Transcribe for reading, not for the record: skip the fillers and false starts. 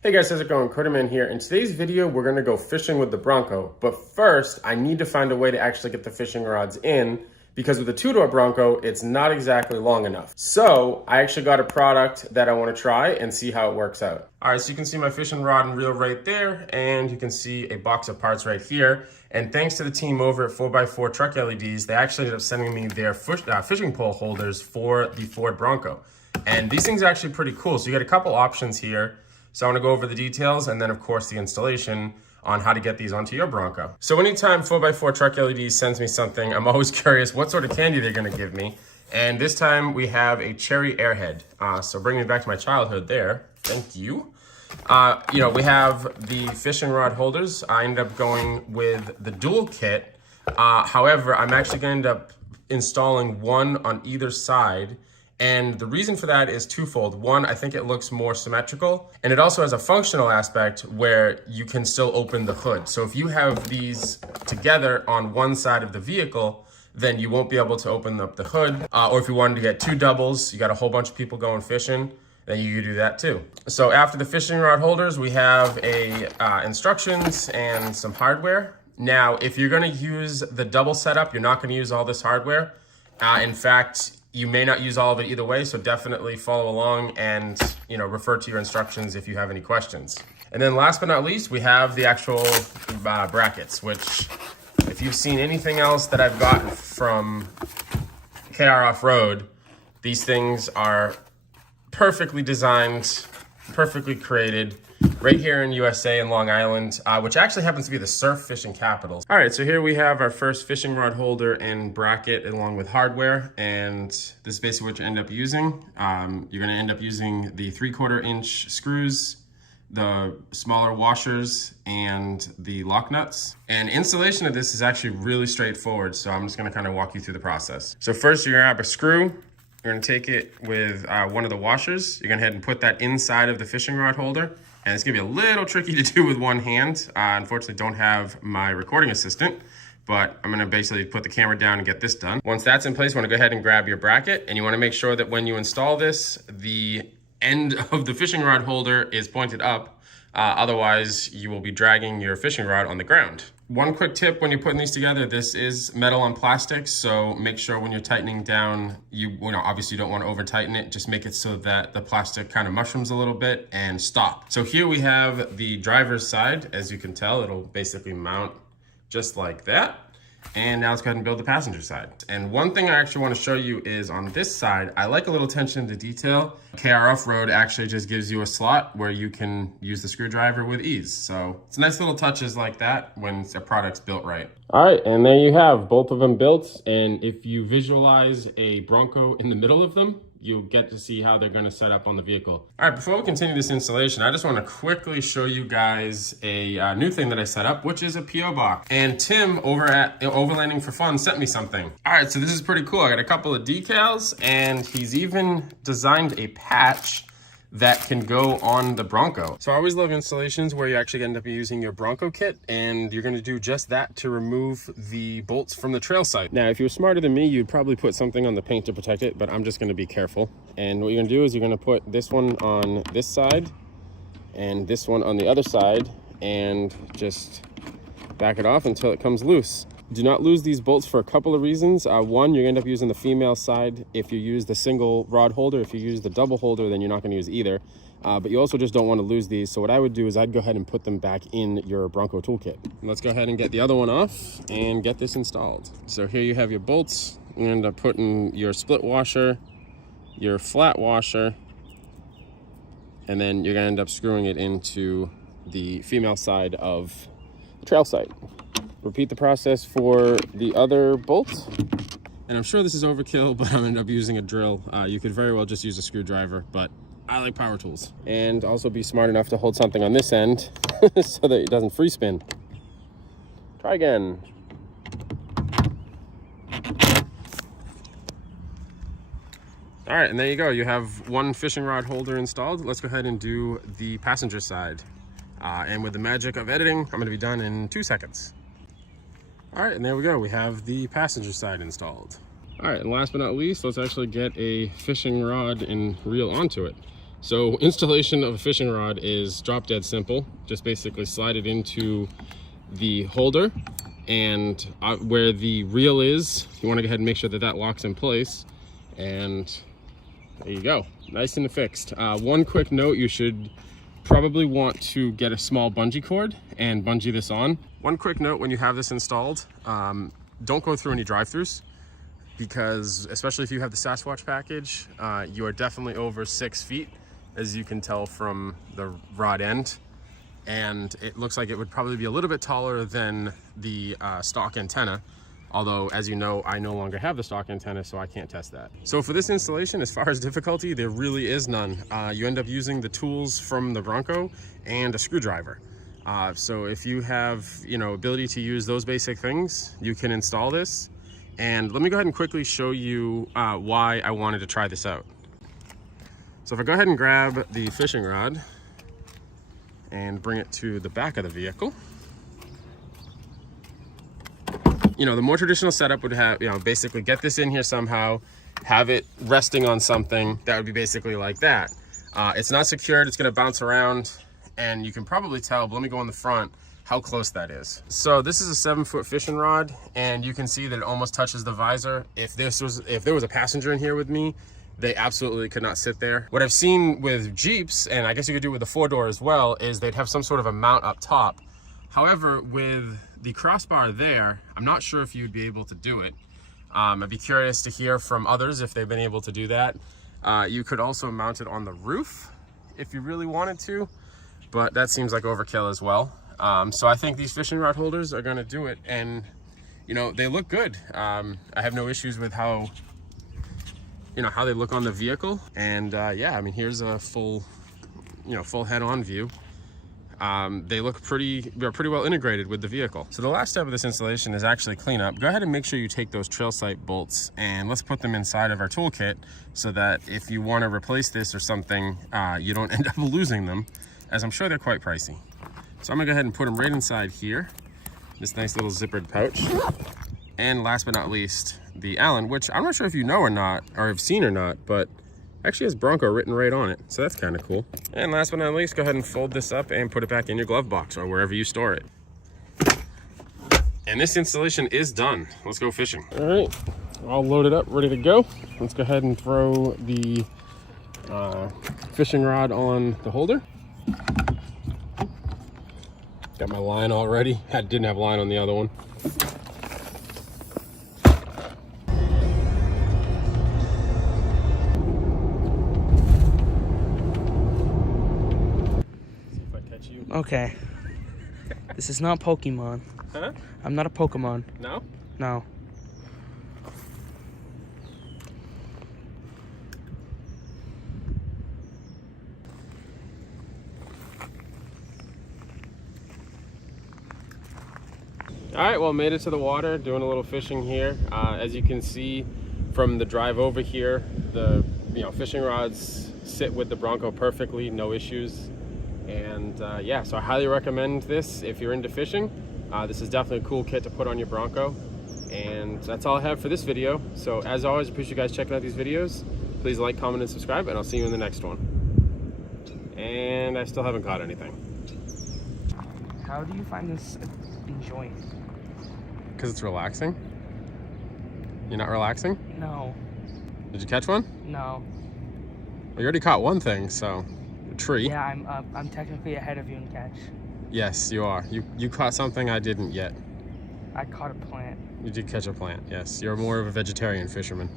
Hey guys, how's it going? Quarterman here. In today's video, we're gonna go fishing with the Bronco. But first, I need to find a way to actually get the fishing rods in because with the two-door Bronco, it's not exactly long enough. So I actually got a product that I wanna try and see how it works out. All right, so you can see my fishing rod and reel right there, and you can see a box of parts right here. And thanks to the team over at 4x4 Truck LEDs, they actually ended up sending me their fishing pole holders for the Ford Bronco. And these things are actually pretty cool. So you get a couple options here. So I want to go over the details and then of course the installation on how to get these onto your Bronco. So anytime 4x4 Truck LED sends me something, I'm always curious what sort of candy they're going to give me. And this time we have a cherry airhead. So bring me back to my childhood there. Thank you. We have the fishing rod holders. I ended up going with the dual kit. However, I'm actually going to end up installing one on either side. And the reason for that is twofold. One, I think it looks more symmetrical, and it also has a functional aspect where you can still open the hood. So if you have these together on one side of the vehicle, then you won't be able to open up the hood. Or if you wanted to get two doubles, you got a whole bunch of people going fishing, then you could do that too. So after the fishing rod holders, we have instructions and some hardware. Now, if you're gonna use the double setup, you're not gonna use all this hardware. In fact, you may not use all of it either way, so definitely follow along and refer to your instructions if you have any questions. And then last but not least, we have the actual brackets, which if you've seen anything else that I've gotten from KR Off-Road, these things are perfectly designed, perfectly created, right here in USA in Long Island, which actually happens to be the surf fishing capital. All right, so here we have our first fishing rod holder and bracket along with hardware, and this is basically what you end up using. You're gonna end up using the 3/4 inch screws, the smaller washers, and the lock nuts. And installation of this is actually really straightforward, so I'm just gonna kind of walk you through the process. So first you're gonna grab a screw. You're gonna take it with one of the washers. You're gonna head and put that inside of the fishing rod holder. And it's gonna be a little tricky to do with one hand. Unfortunately, don't have my recording assistant, but I'm gonna basically put the camera down and get this done. Once that's in place, you wanna go ahead and grab your bracket, and you wanna make sure that when you install this, the end of the fishing rod holder is pointed up. Otherwise, you will be dragging your fishing rod on the ground. One quick tip when you're putting these together, this is metal on plastic, so make sure when you're tightening down, obviously you don't want to over tighten it, just make it so that the plastic kind of mushrooms a little bit and stop. So here we have the driver's side. As you can tell, it'll basically mount just like that. And now let's go ahead and build the passenger side. And one thing I actually want to show you is on this side, I like a little attention to detail. KR Off-Road actually just gives you a slot where you can use the screwdriver with ease. So it's nice little touches like that when a product's built right. All right, and there you have both of them built. And if you visualize a Bronco in the middle of them, you'll get to see how they're gonna set up on the vehicle. All right, before we continue this installation, I just wanna quickly show you guys a new thing that I set up, which is a PO box. And Tim over at Overlanding for Fun sent me something. All right, so this is pretty cool. I got a couple of decals, and he's even designed a patch that can go on the Bronco. So I always love installations where you actually end up using your Bronco kit, and you're gonna do just that to remove the bolts from the trail sight. Now, if you're smarter than me, you'd probably put something on the paint to protect it, but I'm just gonna be careful. And what you're gonna do is you're gonna put this one on this side and this one on the other side, and just back it off until it comes loose. Do not lose these bolts for a couple of reasons. One, you're gonna end up using the female side if you use the single rod holder. If you use the double holder, then you're not gonna use either. But you also just don't wanna lose these. So what I would do is I'd go ahead and put them back in your Bronco toolkit. Let's go ahead and get the other one off and get this installed. So here you have your bolts. You end up putting your split washer, your flat washer, and then you're gonna end up screwing it into the female side of the trail sight. Repeat the process for the other bolts. And I'm sure this is overkill, but I'm gonna end up using a drill. You could very well just use a screwdriver, but I like power tools. And also be smart enough to hold something on this end so that it doesn't free spin. Try again. All right, and there you go. You have one fishing rod holder installed. Let's go ahead and do the passenger side. And with the magic of editing, I'm gonna be done in 2 seconds. All right, and there we go. We have the passenger side installed. All right, and last but not least, let's actually get a fishing rod and reel onto it. So installation of a fishing rod is drop dead simple. Just basically slide it into the holder, and where the reel is, you want to go ahead and make sure that that locks in place, and there you go, nice and fixed. One quick note, you should probably want to get a small bungee cord and bungee this on. One quick note, when you have this installed, don't go through any drive-throughs, because especially if you have the Sasquatch package, you are definitely over 6 feet, as you can tell from the rod end. And it looks like it would probably be a little bit taller than the stock antenna. Although, as you know, I no longer have the stock antenna, so I can't test that. So for this installation, as far as difficulty, there really is none. You end up using the tools from the Bronco and a screwdriver. So if you have, ability to use those basic things, you can install this. And let me go ahead and quickly show you why I wanted to try this out. So if I go ahead and grab the fishing rod and bring it to the back of the vehicle, the more traditional setup would have, basically get this in here somehow, have it resting on something that would be basically like that. It's not secured, it's gonna bounce around, and you can probably tell, but let me go in the front, how close that is. So this is a 7-foot fishing rod, and you can see that it almost touches the visor. If there was a passenger in here with me, they absolutely could not sit there. What I've seen with Jeeps, and I guess you could do with the 4-door as well, is they'd have some sort of a mount up top. However, with the crossbar there, I'm not sure if you'd be able to do it. I'd be curious to hear from others if they've been able to do that. You could also mount it on the roof if you really wanted to, but that seems like overkill as well. So I think these fishing rod holders are gonna do it, and they look good. I have no issues with how they look on the vehicle. And yeah, I mean, here's a full head-on view. They look they're pretty well integrated with the vehicle. So the last step of this installation is actually cleanup. Go ahead and make sure you take those trail sight bolts and let's put them inside of our toolkit, so that if you want to replace this or something, you don't end up losing them, as I'm sure they're quite pricey. So I'm gonna go ahead and put them right inside here, this nice little zippered pouch. And last but not least, the Allen, which I'm not sure if you know or not, or have seen or not, but actually has Bronco written right on it, so that's kind of cool. And last but not least, go ahead and fold this up and put it back in your glove box or wherever you store it. And this installation is done. Let's go fishing. All right, all loaded up, ready to go. Let's go ahead and throw the fishing rod on the holder. Got my line all ready. I didn't have line on the other one. Okay. This is not Pokemon. Huh? I'm not a Pokemon. No? No. All right, well, made it to the water, doing a little fishing here. As you can see from the drive over here, the fishing rods sit with the Bronco perfectly, no issues. And yeah, so I highly recommend this if you're into fishing. This is definitely a cool kit to put on your Bronco. And that's all I have for this video. So as always, appreciate you guys checking out these videos. Please like, comment, and subscribe, and I'll see you in the next one. And I still haven't caught anything. How do you find this enjoying? Because it's relaxing. You're not relaxing? No. Did you catch one? No. Well, you already caught one thing, so a tree. Yeah, I'm technically ahead of you in catch. Yes, you are. You caught something I didn't yet. I caught a plant. You did catch a plant, yes. You're more of a vegetarian fisherman.